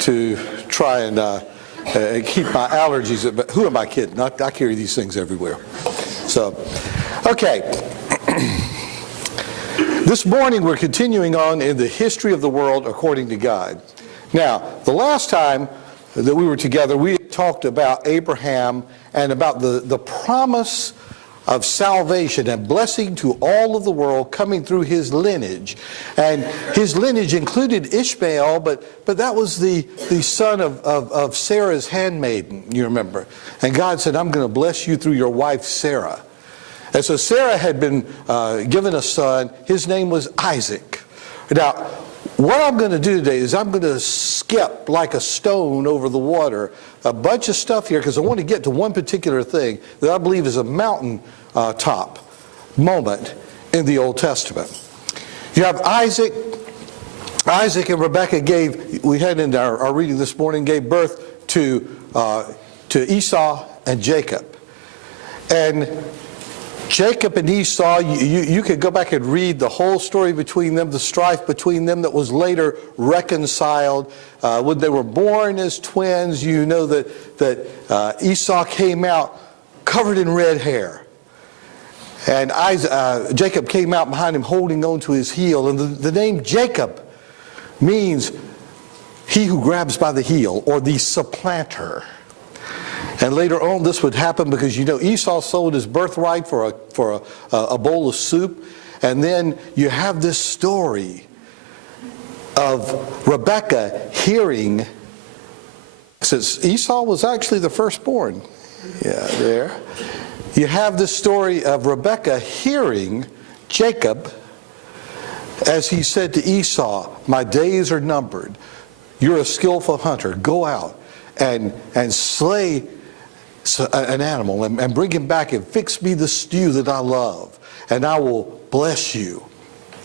to try and keep my allergies. But who am I kidding? I carry these things everywhere. So, okay. This morning we're continuing on in the history of the world according to God. Now, the last time that we were together, we talked about Abraham and about the promise of salvation and blessing to all of the world coming through his lineage. And his lineage included Ishmael, but that was the son of Sarah's handmaiden, you remember. And God said, I'm going to bless you through your wife Sarah. And so Sarah had been given a son. His name was Isaac. Now, what I'm going to do today is I'm going to skip like a stone over the water a bunch of stuff here because I want to get to one particular thing that I believe is a mountain top moment in the Old Testament. You have Isaac. Isaac and Rebekah we had in our reading this morning, gave birth to Esau and Jacob. And Jacob and Esau, you could go back and read the whole story between them, the strife between them that was later reconciled. When they were born as twins, you know that Esau came out covered in red hair. And Jacob came out behind him holding on to his heel. And the name Jacob means he who grabs by the heel, or the supplanter. And later on, this would happen because, you know, Esau sold his birthright for a bowl of soup. And then you have this story of Rebekah hearing, since Esau was actually the firstborn. Yeah, there. You have this story of Rebekah hearing Jacob as he said to Esau, my days are numbered. You're a skillful hunter. Go out and slay an animal and bring him back and fix me the stew that I love, and I will bless you,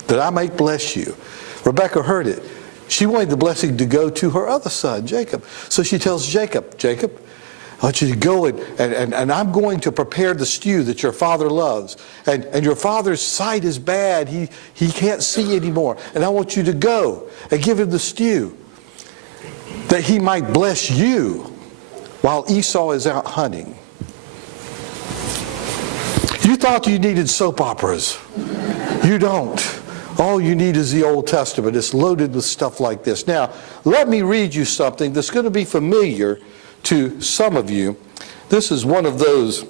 that I might bless you. Rebekah heard it. She wanted the blessing to go to her other son, Jacob. So she tells Jacob, I want you to go and I'm going to prepare the stew that your father loves. And your father's sight is bad. He can't see anymore. And I want you to go and give him the stew that he might bless you while Esau is out hunting. You thought you needed soap operas. You don't. All you need is the Old Testament. It's loaded with stuff like this. Now, let me read you something that's going to be familiar to some of you. This is one of those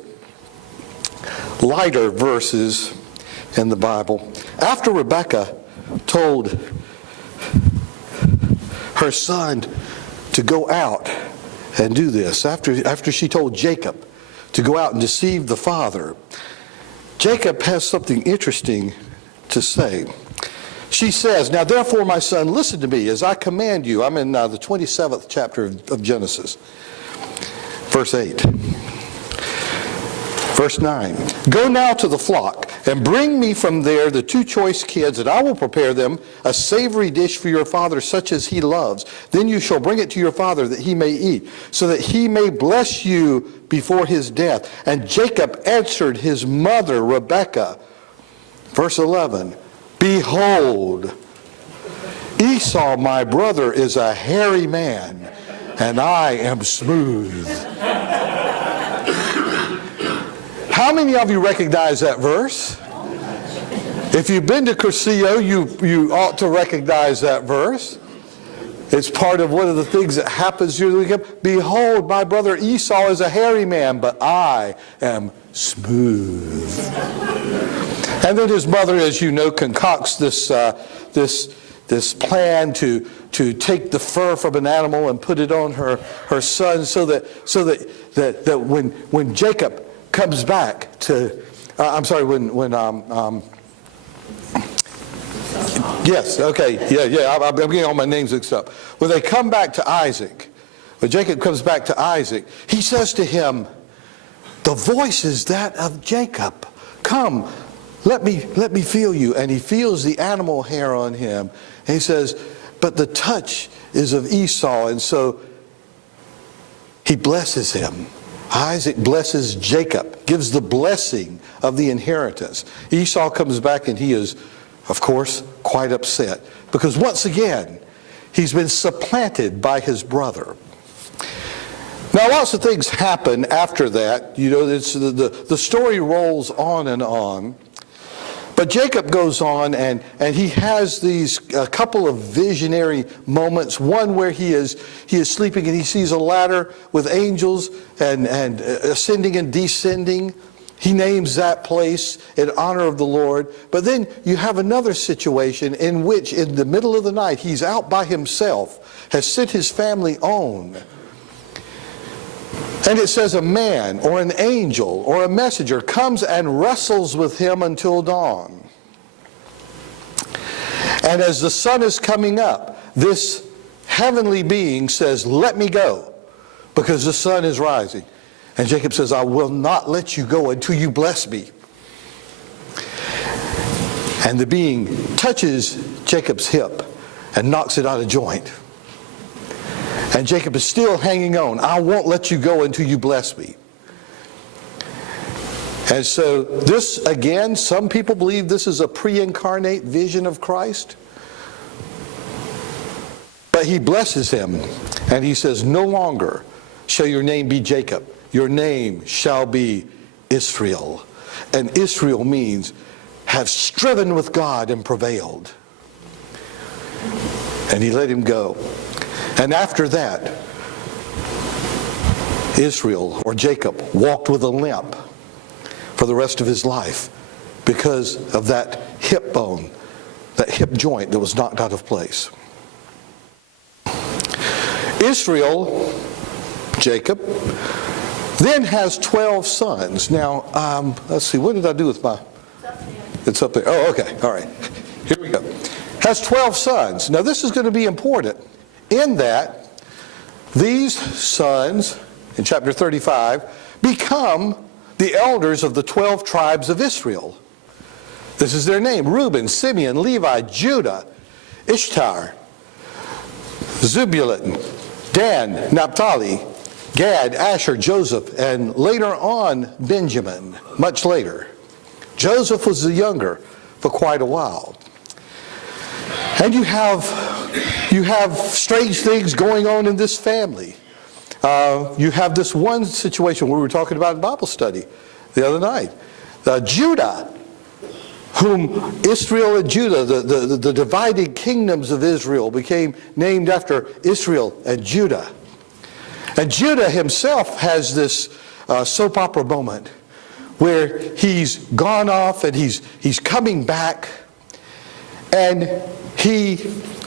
lighter verses in the Bible. After Rebekah told her son to go out and do this, after she told Jacob to go out and deceive the father, Jacob has something interesting to say. She says, now therefore, my son, listen to me as I command you. I'm in the 27th chapter of Genesis, verse 8. Verse 9, go now to the flock and bring me from there the 2 choice kids, and I will prepare them a savory dish for your father such as he loves. Then you shall bring it to your father that he may eat, so that he may bless you before his death. And Jacob answered his mother Rebekah. Verse 11, behold, Esau my brother is a hairy man, and I am smooth. How many of you recognize that verse? If you've been to Cursillo, you ought to recognize that verse. It's part of one of the things that happens during the weekend. Behold, my brother Esau is a hairy man, but I am smooth. And then his mother, as you know, concocts this plan to take the fur from an animal and put it on her son, so that when Jacob comes back to, yes, okay, yeah, I'm getting all my names mixed up. When they come back to Isaac, when Jacob comes back to Isaac, he says to him, the voice is that of Jacob. Come, let me feel you. And he feels the animal hair on him. And he says, but the touch is of Esau. And so he blesses him. Isaac blesses Jacob, gives the blessing of the inheritance. Esau comes back and he is, of course, quite upset. Because once again, He's been supplanted by his brother. Now, lots of things happen after that. You know, the story rolls on and on. But Jacob goes on, and he has these a couple of visionary moments. One where he is sleeping and he sees a ladder with angels and ascending and descending. He names that place in honor of the Lord. But then you have another situation in which in the middle of the night he's out by himself, has sent his family on. And it says a man or an angel or a messenger comes and wrestles with him until dawn. And as the sun is coming up, this heavenly being says, "Let me go, because the sun is rising." And Jacob says, "I will not let you go until you bless me." And the being touches Jacob's hip and knocks it out of joint. And Jacob is still hanging on. "I won't let you go until you bless me." And so this, again, some people believe this is a pre-incarnate vision of Christ. But he blesses him, and he says, "No longer shall your name be Jacob. Your name shall be Israel." And Israel means have striven with God and prevailed. And he let him go. And after that, Israel, or Jacob, walked with a limp for the rest of his life because of that hip bone, that hip joint that was knocked out of place. Israel, Jacob, then has 12 sons. Now, let's see, what did I do with my... It's up there. Oh, okay. All right. Here we go. Has 12 sons. Now, this is going to be important in that these sons, in chapter 35, become the elders of the 12 tribes of Israel. This is their name: Reuben, Simeon, Levi, Judah, Ishtar, Zebulun, Dan, Naphtali, Gad, Asher, Joseph, and later on Benjamin, much later. Joseph was the younger for quite a while. And you have strange things going on in this family. You have this one situation we were talking about in Bible study the other night. Judah, whom Israel and Judah, the divided kingdoms of Israel, became named after Israel and Judah. And Judah himself has this soap opera moment where he's gone off and he's coming back, and he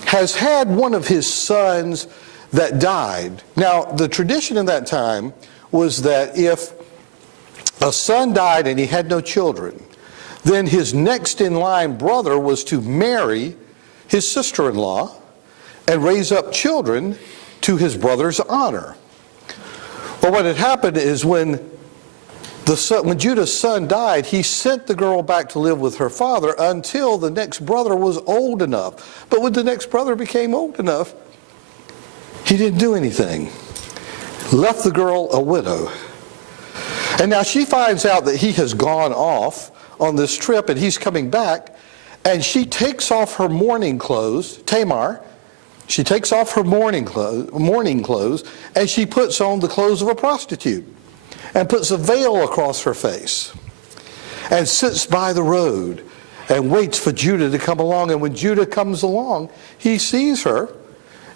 has had one of his sons that died. Now, the tradition in that time was that if a son died and he had no children, then his next in line brother was to marry his sister-in-law and raise up children to his brother's honor. Well, what had happened is when Judah's son died, he sent the girl back to live with her father until the next brother was old enough. But when the next brother became old enough, he didn't do anything. Left the girl a widow. And now she finds out that he has gone off on this trip and he's coming back, and she takes off her mourning clothes, Tamar. She takes off her mourning clothes, and she puts on the clothes of a prostitute and puts a veil across her face and sits by the road and waits for Judah to come along. And when Judah comes along, he sees her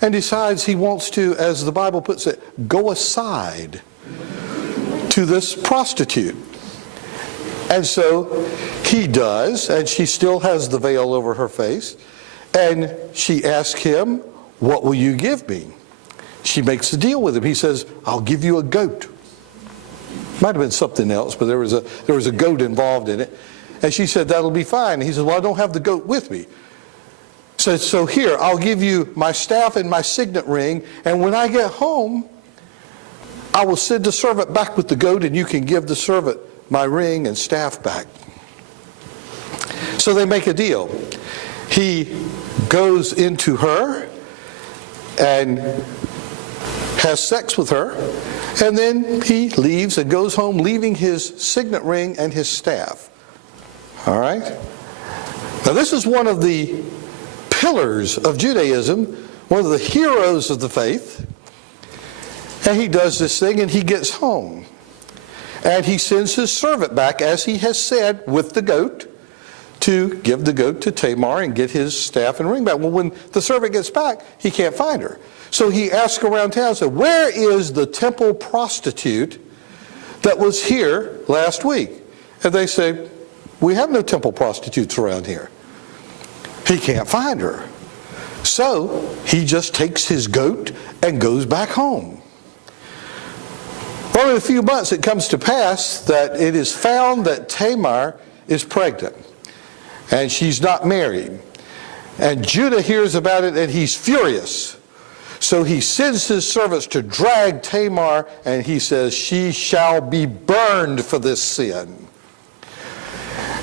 and decides he wants to, as the Bible puts it, go aside to this prostitute. And so he does, and she still has the veil over her face. And she asks him, "What will you give me?" She makes a deal with him. He says, "I'll give you a goat." Might have been something else, but there was a goat involved in it. And she said, "That'll be fine." He says, "Well, I don't have the goat with me." So here, I'll give you my staff and my signet ring, and when I get home, I will send the servant back with the goat, and you can give the servant my ring and staff back. So they make a deal. He goes into her and has sex with her, and then he leaves and goes home, leaving his signet ring and his staff. All right? Now this is one of the pillars of Judaism, one of the heroes of the faith. And he does this thing and he gets home. And he sends his servant back, as he has said, with the goat, to give the goat to Tamar and get his staff and ring back. Well, when the servant gets back, he can't find her. So he asks around town and said, where is the temple prostitute that was here last week? And they say, we have no temple prostitutes around here. He can't find her. So he just takes his goat and goes back home. Well, in a few months it comes to pass that it is found that Tamar is pregnant and she's not married. And Judah hears about it and he's furious. So he sends his servants to drag Tamar, and he says, she shall be burned for this sin.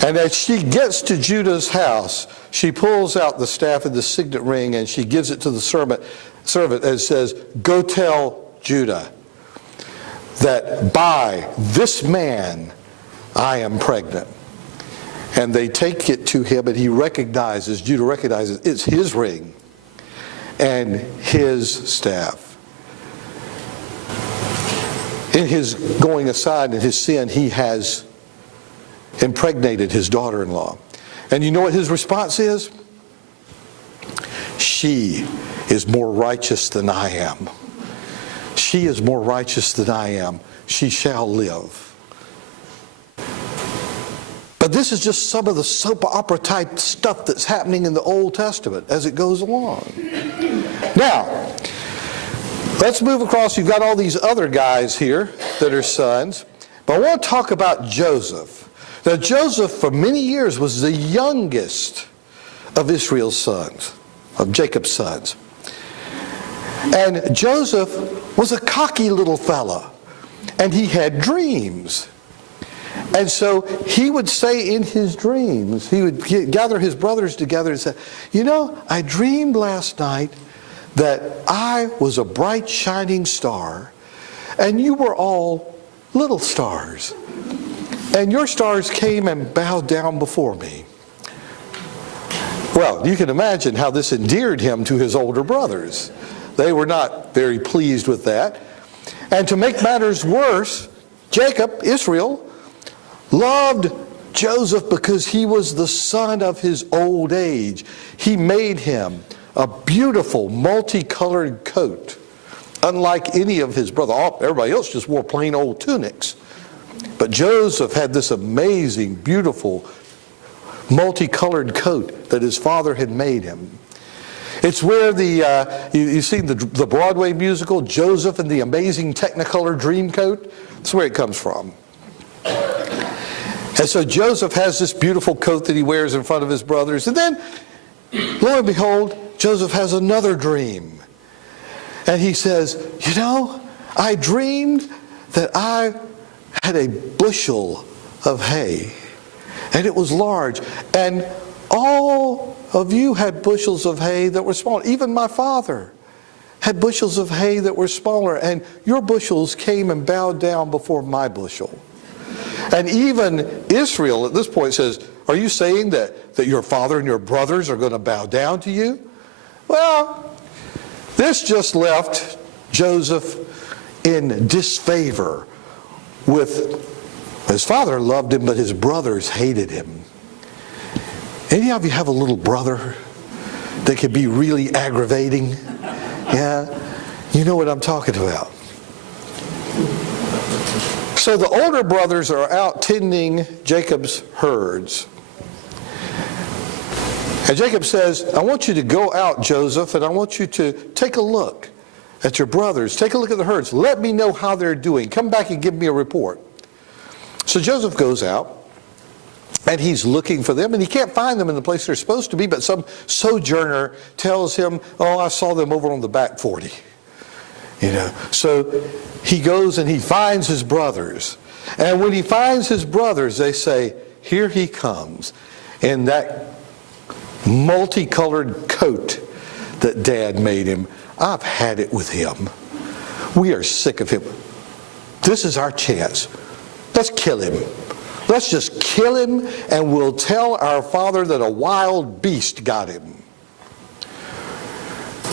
And as she gets to Judah's house, she pulls out the staff and the signet ring and she gives it to the servant and says, go tell Judah that by this man I am pregnant. And they take it to him, and Judah recognizes it's his ring and his staff. In his going aside and his sin, he has impregnated his daughter-in-law. And you know what his response is? She is more righteous than I am. She is more righteous than I am. She shall live. But this is just some of the soap opera type stuff that's happening in the Old Testament as it goes along. Now, let's move across. You've got all these other guys here that are sons. But I want to talk about Joseph. Now, Joseph, for many years, was the youngest of Israel's sons, of Jacob's sons. And Joseph was a cocky little fella, and he had dreams. And so he would say in his dreams, he would gather his brothers together and say, you know, I dreamed last night that I was a bright shining star, and you were all little stars. And your stars came and bowed down before me. Well, you can imagine how this endeared him to his older brothers. They were not very pleased with that. And to make matters worse, Jacob, Israel, loved Joseph because he was the son of his old age. He made him a beautiful, multicolored coat, unlike any of his brothers. Everybody else just wore plain old tunics. But Joseph had this amazing, beautiful, multicolored coat that his father had made him. It's where you've seen the Broadway musical, Joseph and the Amazing Technicolor Dreamcoat. That's where it comes from. And so Joseph has this beautiful coat that he wears in front of his brothers. And then, lo and behold, Joseph has another dream. And he says, you know, I dreamed that I had a bushel of hay. And it was large. And all of you had bushels of hay that were small. Even my father had bushels of hay that were smaller. And your bushels came and bowed down before my bushel. And even Israel at this point says, are you saying that your father and your brothers are going to bow down to you? Well, this just left Joseph in disfavor with his father. Loved him, but his brothers hated him. Any of you have a little brother that can be really aggravating? Yeah, you know what I'm talking about. So the older brothers are out tending Jacob's herds. And Jacob says, I want you to go out, Joseph, and I want you to take a look at your brothers. Take a look at the herds. Let me know how they're doing. Come back and give me a report. So Joseph goes out, and he's looking for them, and he can't find them in the place they're supposed to be, but some sojourner tells him, oh, I saw them over on the back 40. You know, so he goes and he finds his brothers. And when he finds his brothers, they say, here he comes in that multicolored coat that Dad made him. I've had it with him. We are sick of him. This is our chance. Let's kill him. Let's just kill him, and we'll tell our father that a wild beast got him.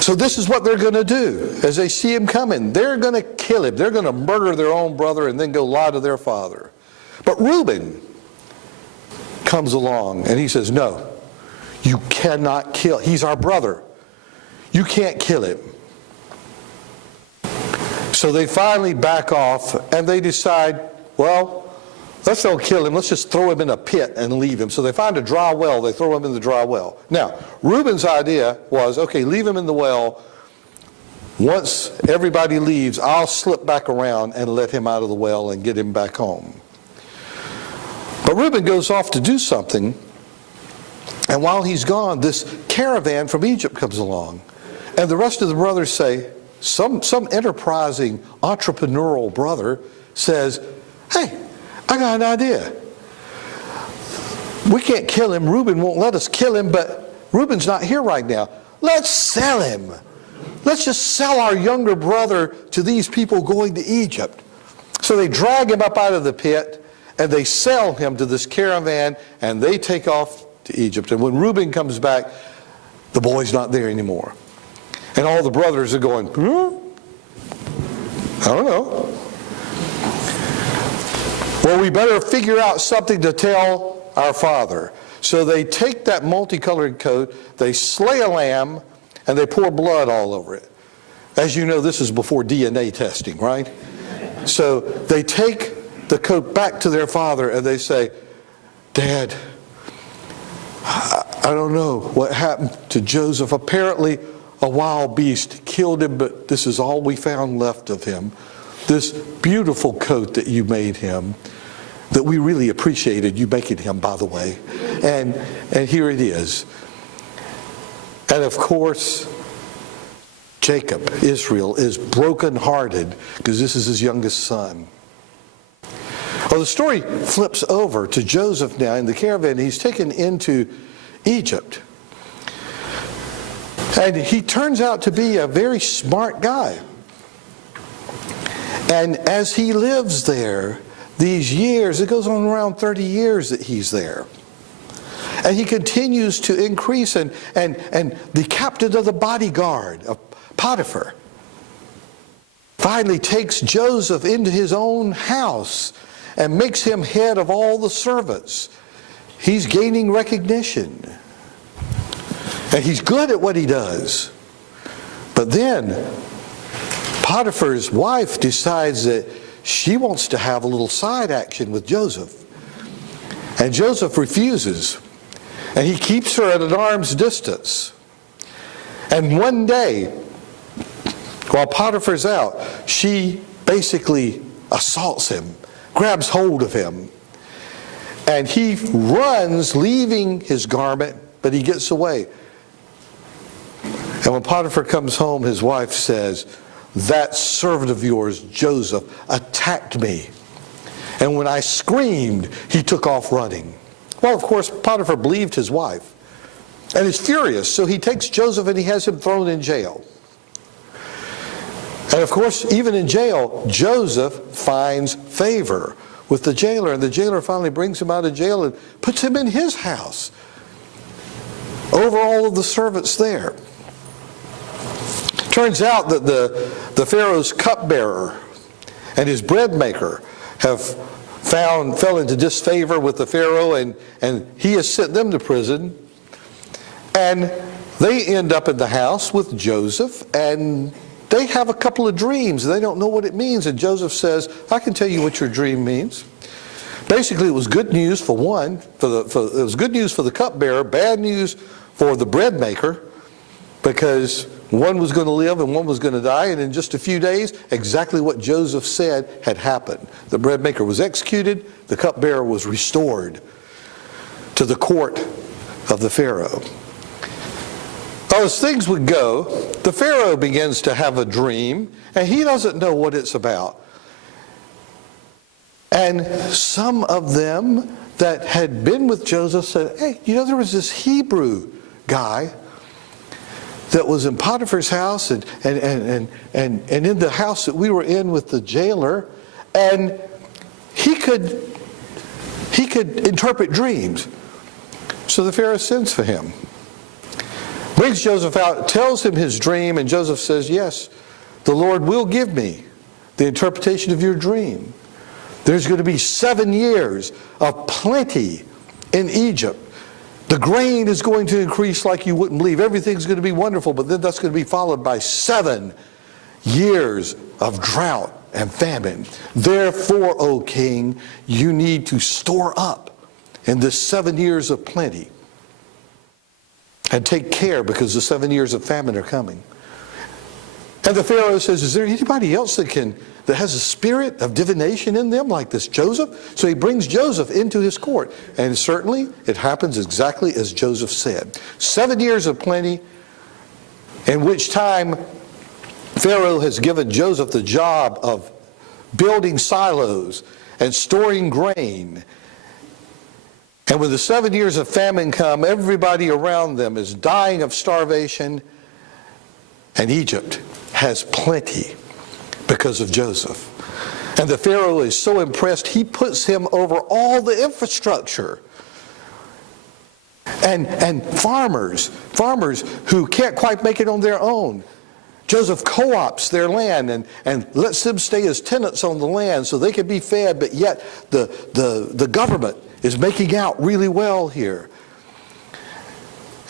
So this is what they're going to do as they see him coming. They're going to kill him. They're going to murder their own brother and then go lie to their father. But Reuben comes along and he says, no, you cannot kill. He's our brother. You can't kill him. So they finally back off and they decide, well, let's don't kill him. Let's just throw him in a pit and leave him. So they find a dry well. They throw him in the dry well. Now, Reuben's idea was, okay, leave him in the well. Once everybody leaves, I'll slip back around and let him out of the well and get him back home. But Reuben goes off to do something. And while he's gone, this caravan from Egypt comes along. And the rest of the brothers say, some enterprising entrepreneurial brother says, hey, I got an idea. We can't kill him. Reuben won't let us kill him, but Reuben's not here right now. Let's sell him. Let's just sell our younger brother to these people going to Egypt. So they drag him up out of the pit, and they sell him to this caravan, and they take off to Egypt. And when Reuben comes back, the boy's not there anymore. And all the brothers are going, I don't know. Well, we better figure out something to tell our father. So they take that multicolored coat, they slay a lamb, and they pour blood all over it. As you know, this is before DNA testing, right? So they take the coat back to their father and they say, Dad, I don't know what happened to Joseph. Apparently a wild beast killed him, but this is all we found left of him. This beautiful coat that you made him, that we really appreciated you making him, by the way. And here it is. And of course, Jacob, Israel, is brokenhearted because this is his youngest son. Well, the story flips over to Joseph now in the caravan. He's taken into Egypt. And he turns out to be a very smart guy. And as he lives there, these years, it goes on around 30 years that he's there. And he continues to increase, and the captain of the bodyguard of Potiphar finally takes Joseph into his own house and makes him head of all the servants. He's gaining recognition. And he's good at what he does. But then Potiphar's wife decides that she wants to have a little side action with Joseph. And Joseph refuses. And he keeps her at an arm's distance. And one day, while Potiphar's out, she basically assaults him, grabs hold of him. And he runs, leaving his garment, but he gets away. And when Potiphar comes home, his wife says, that servant of yours, Joseph, attacked me. And when I screamed, he took off running. Well, of course, Potiphar believed his wife and is furious. So he takes Joseph and he has him thrown in jail. And of course, even in jail, Joseph finds favor with the jailer. And the jailer finally brings him out of jail and puts him in his house over all of the servants there. Turns out that the Pharaoh's cupbearer and his bread maker fell into disfavor with the Pharaoh, and he has sent them to prison. And they end up in the house with Joseph, and they have a couple of dreams. They don't know what it means. And Joseph says, I can tell you what your dream means. Basically, it was good news for one. It was good news for the cupbearer, bad news for the bread maker, because one was going to live and one was going to die. And in just a few days, exactly what Joseph said had happened. The bread maker was executed. The cupbearer was restored to the court of the Pharaoh. Well, as things would go, the Pharaoh begins to have a dream, and he doesn't know what it's about. And some of them that had been with Joseph said, hey, you know, there was this Hebrew guy that was in Potiphar's house and in the house that we were in with the jailer, and he could interpret dreams. So the Pharaoh sends for him. Brings Joseph out, tells him his dream, and Joseph says, yes, the Lord will give me the interpretation of your dream. There's going to be 7 years of plenty in Egypt. The grain is going to increase like you wouldn't believe. Everything's going to be wonderful, but then that's going to be followed by 7 years of drought and famine. Therefore, O king, you need to store up in this 7 years of plenty. And take care, because the 7 years of famine are coming. And the Pharaoh says, is there anybody else that has a spirit of divination in them like this Joseph? So he brings Joseph into his court. And certainly it happens exactly as Joseph said. 7 years of plenty, in which time Pharaoh has given Joseph the job of building silos and storing grain. And when the 7 years of famine come, everybody around them is dying of starvation, and Egypt has plenty because of Joseph. And the Pharaoh is so impressed, he puts him over all the infrastructure. And farmers who can't quite make it on their own, Joseph co-ops their land and lets them stay as tenants on the land so they can be fed, but yet the government is making out really well here.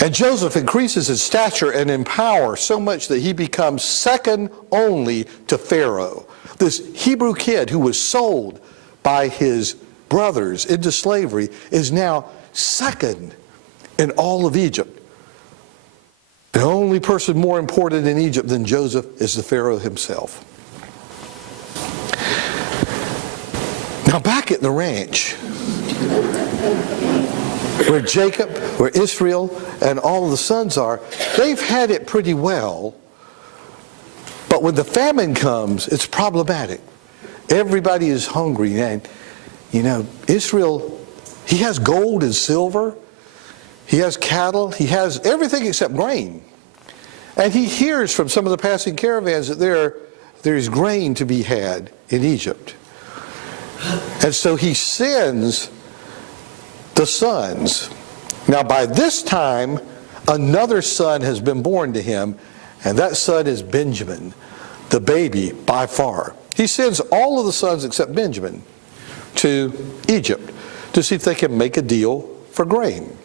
And Joseph increases in stature and in power so much that he becomes second only to Pharaoh. This Hebrew kid who was sold by his brothers into slavery is now second in all of Egypt. The only person more important in Egypt than Joseph is the Pharaoh himself. Now back at the ranch, where Jacob, where Israel, and all of the sons are, they've had it pretty well. But when the famine comes, it's problematic. Everybody is hungry. And, Israel, he has gold and silver. He has cattle. He has everything except grain. And he hears from some of the passing caravans that there is grain to be had in Egypt. And so he sends the sons. Now by this time, another son has been born to him, and that son is Benjamin, the baby by far. He sends all of the sons except Benjamin to Egypt to see if they can make a deal for grain.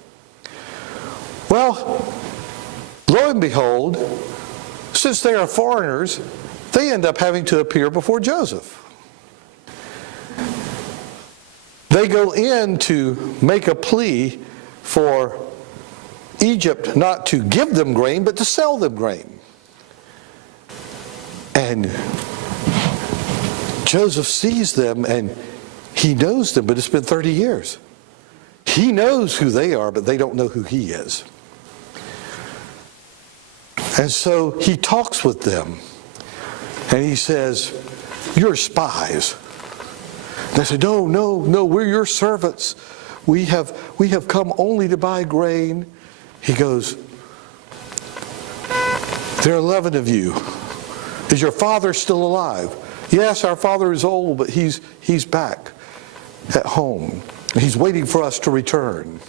Well, lo and behold, since they are foreigners, they end up having to appear before Joseph. They go in to make a plea for Egypt not to give them grain, but to sell them grain. And Joseph sees them, and he knows them, but it's been 30 years. He knows who they are, but they don't know who he is. And so he talks with them, and he says, "You're spies." They said, No, we're your servants. We have come only to buy grain. He goes, "There are 11 of you. Is your father still alive?" "Yes, our father is old, but he's back at home. He's waiting for us to return."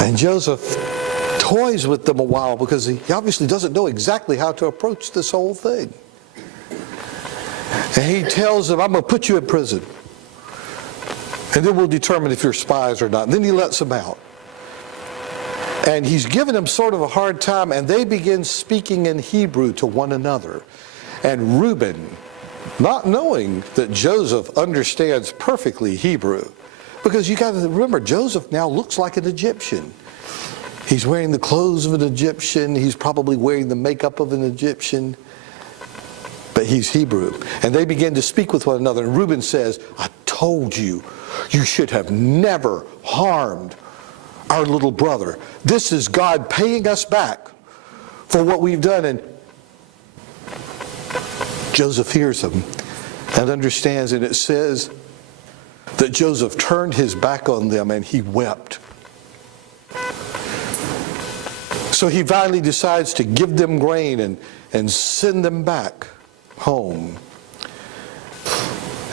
And Joseph toys with them a while because he obviously doesn't know exactly how to approach this whole thing. And he tells them, "I'm going to put you in prison. And then we'll determine if you're spies or not." And then he lets them out. And he's giving them sort of a hard time, and they begin speaking in Hebrew to one another. And Reuben, not knowing that Joseph understands perfectly Hebrew, because you got to remember, Joseph now looks like an Egyptian. He's wearing the clothes of an Egyptian. He's probably wearing the makeup of an Egyptian. But he's Hebrew. And they begin to speak with one another. And Reuben says, "I told you, you should have never harmed our little brother. This is God paying us back for what we've done." And Joseph hears him and understands. And it says that Joseph turned his back on them and he wept. So he finally decides to give them grain and send them back home.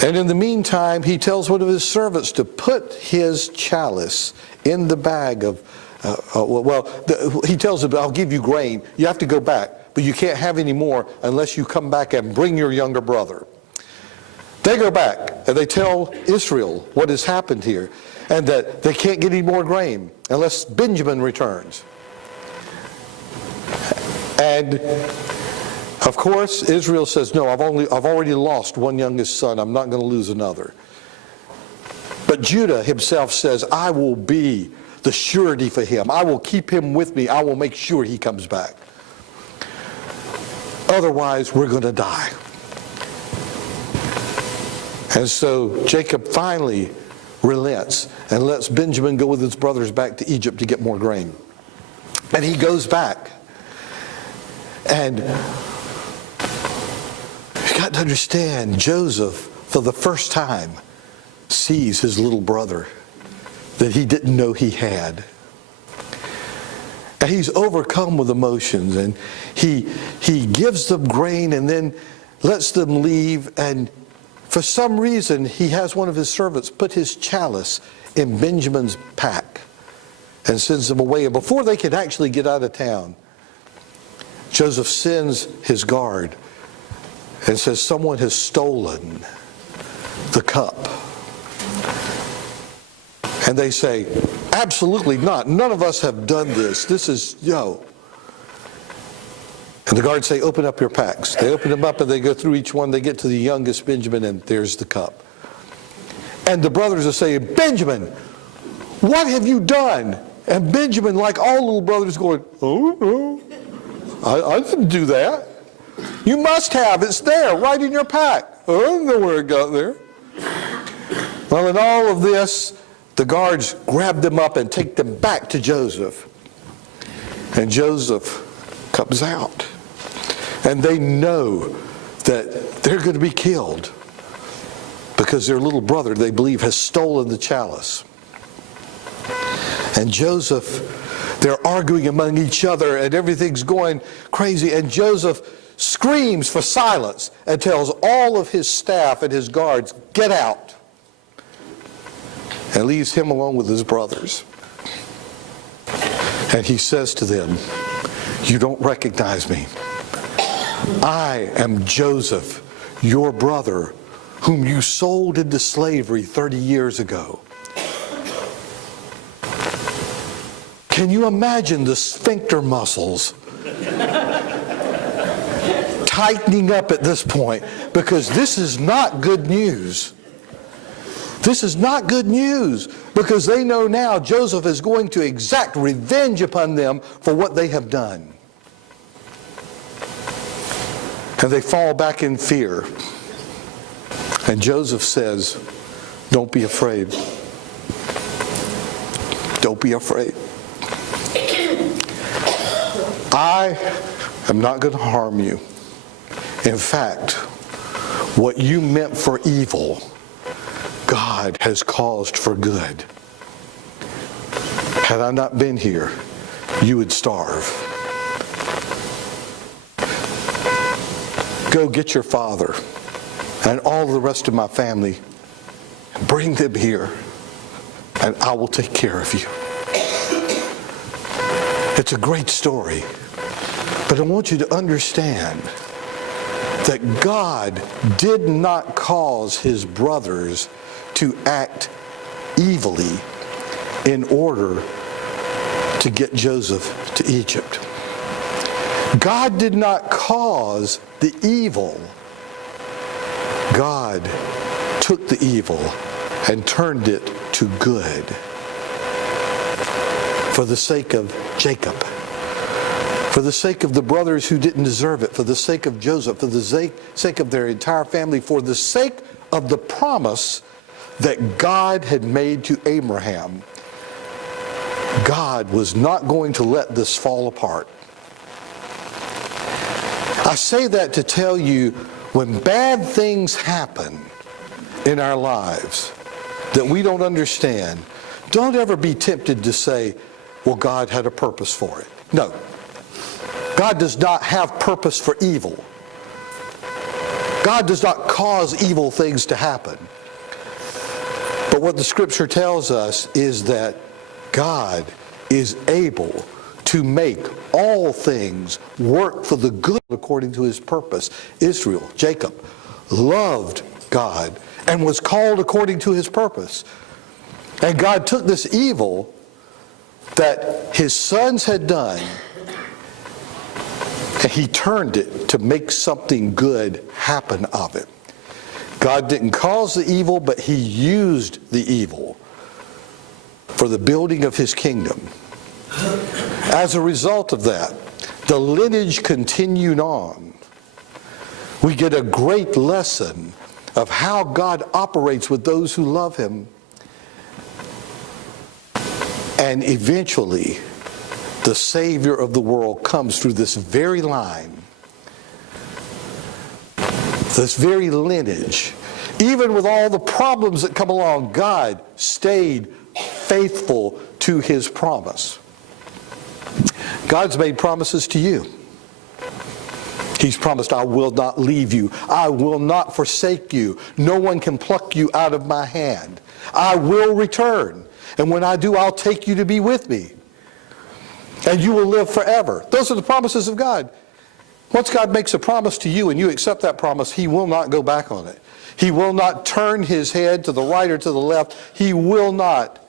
And in the meantime, he tells one of his servants to put his chalice in the bag of He tells them, I'll give you grain. You have to go back, but you can't have any more unless you come back and bring your younger brother. They go back and they tell Israel what has happened here and that they can't get any more grain unless Benjamin returns. And of course, Israel says, no, I've already lost one youngest son. I'm not going to lose another. But Judah himself says, I will be the surety for him. I will keep him with me. I will make sure he comes back. Otherwise, we're going to die. And so Jacob finally relents and lets Benjamin go with his brothers back to Egypt to get more grain. And he goes back. And you got to understand, Joseph, for the first time, sees his little brother that he didn't know he had. And he's overcome with emotions, and he gives them grain and then lets them leave, and for some reason he has one of his servants put his chalice in Benjamin's pack and sends them away. And before they can actually get out of town, Joseph sends his guard and says, someone has stolen the cup. And they say, absolutely not. None of us have done this. This is, And the guards say, open up your packs. They open them up and they go through each one. They get to the youngest Benjamin, and there's the cup. And the brothers are saying, Benjamin, what have you done? And Benjamin, like all little brothers, going, oh, no, I didn't do that. You must have. It's there, right in your pack. I don't know where it got there. Well, in all of this, the guards grab them up and take them back to Joseph. And Joseph comes out. And they know that they're going to be killed because their little brother, they believe, has stolen the chalice. And Joseph, they're arguing among each other and everything's going crazy. And Joseph screams for silence and tells all of his staff and his guards, get out. And leaves him alone with his brothers. And he says to them, you don't recognize me. I am Joseph, your brother, whom you sold into slavery 30 years ago. Can you imagine the sphincter muscles tightening up at this point? Because this is not good news. This is not good news, because they know now Joseph is going to exact revenge upon them for what they have done. And they fall back in fear. And Joseph says, don't be afraid. Don't be afraid. I am not going to harm you. In fact, what you meant for evil, God has caused for good. Had I not been here, you would starve. Go get your father and all the rest of my family, and bring them here, and I will take care of you. It's a great story, but I want you to understand that God did not cause his brothers to act evilly in order to get Joseph to Egypt. God did not cause the evil. God took the evil and turned it to good for the sake of Jacob, for the sake of the brothers who didn't deserve it, for the sake of Joseph, for the sake of their entire family, for the sake of the promise that God had made to Abraham. God was not going to let this fall apart. I say that to tell you, when bad things happen in our lives that we don't understand, don't ever be tempted to say, well, God had a purpose for it. No. God does not have purpose for evil. God does not cause evil things to happen. But what the scripture tells us is that God is able to make all things work for the good according to his purpose. Israel, Jacob, loved God and was called according to his purpose. And God took this evil that his sons had done, and he turned it to make something good happen of it. God didn't cause the evil, but he used the evil for the building of his kingdom. As a result of that, the lineage continued on. We get a great lesson of how God operates with those who love him. And eventually, the Savior of the world comes through this very line, this very lineage. Even with all the problems that come along, God stayed faithful to his promise. God's made promises to you. He's promised, I will not leave you. I will not forsake you. No one can pluck you out of my hand. I will return. And when I do, I'll take you to be with me. And you will live forever. Those are the promises of God. Once God makes a promise to you and you accept that promise, he will not go back on it. He will not turn his head to the right or to the left. He will not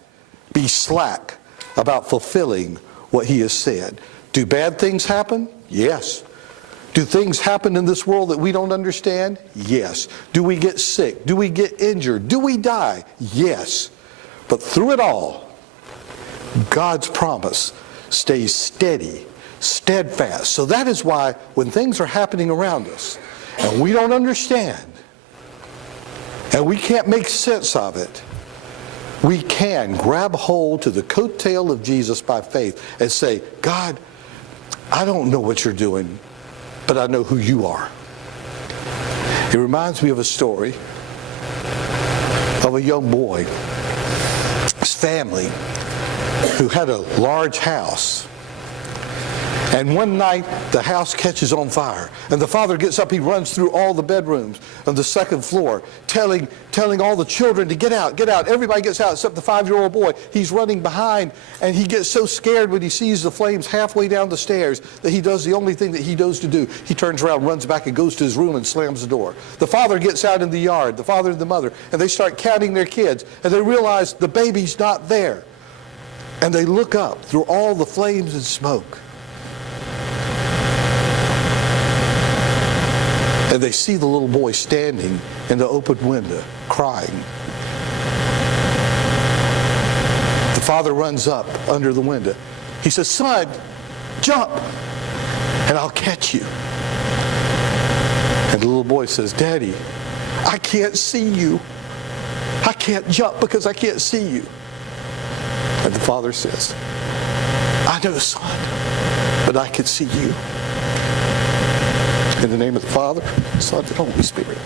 be slack about fulfilling what he has said. Do bad things happen? Yes. Do things happen in this world that we don't understand? Yes. Do we get sick? Do we get injured? Do we die? Yes. But through it all, God's promise stays steady, steadfast. So that is why when things are happening around us and we don't understand and we can't make sense of it, we can grab hold to the coattail of Jesus by faith and say, God, I don't know what you're doing, but I know who you are. It reminds me of a story of a young boy, his family, who had a large house. And one night, the house catches on fire. And the father gets up, he runs through all the bedrooms on the second floor, telling all the children to get out, get out. Everybody gets out except the 5-year-old boy. He's running behind, and he gets so scared when he sees the flames halfway down the stairs that he does the only thing that he knows to do. He turns around, runs back, and goes to his room and slams the door. The father gets out in the yard, the father and the mother, and they start counting their kids, and they realize the baby's not there. And they look up through all the flames and smoke. And they see the little boy standing in the open window, crying. The father runs up under the window. He says, son, jump, and I'll catch you. And the little boy says, Daddy, I can't see you. I can't jump because I can't see you. And the father says, I know, son, but I can see you. In the name of the Father, Son, and Holy Spirit.